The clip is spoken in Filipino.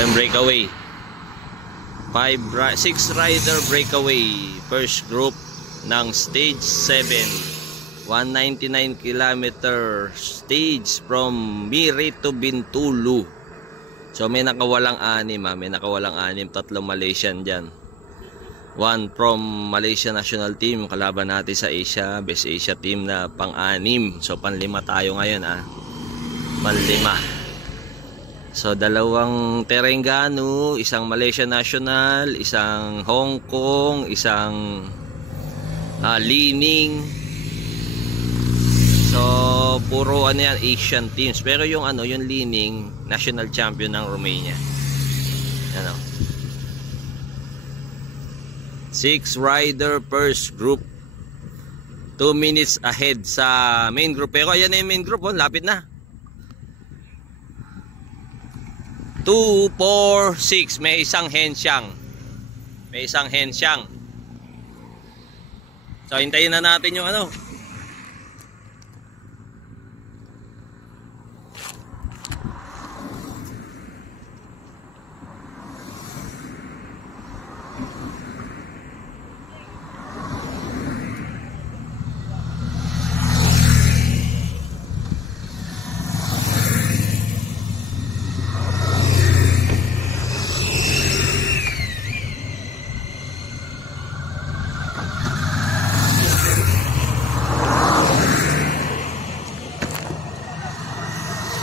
Ayun, breakaway. 6 rider breakaway. First group ng stage 7. 199 km stage from Miri to Bintulu. So may nakawalang 6 may nakawalang 6, 3 Malaysian dyan. 1 from Malaysia National Team, kalaban natin sa Asia, Best Asia Team na pang-6. So pan-5 tayo ngayon pan-5. So 2 Terengganu, 1 Malaysia National, 1 Hong Kong, 1 Lining. So puro yan Asian teams, pero yung yung Lining national champion ng Romania. 6 rider first group, 2 minutes ahead sa main group. Pero ayan na yung main group, lapit na. 2, 4, 6. May isang Henxiang. So hintayin na natin yung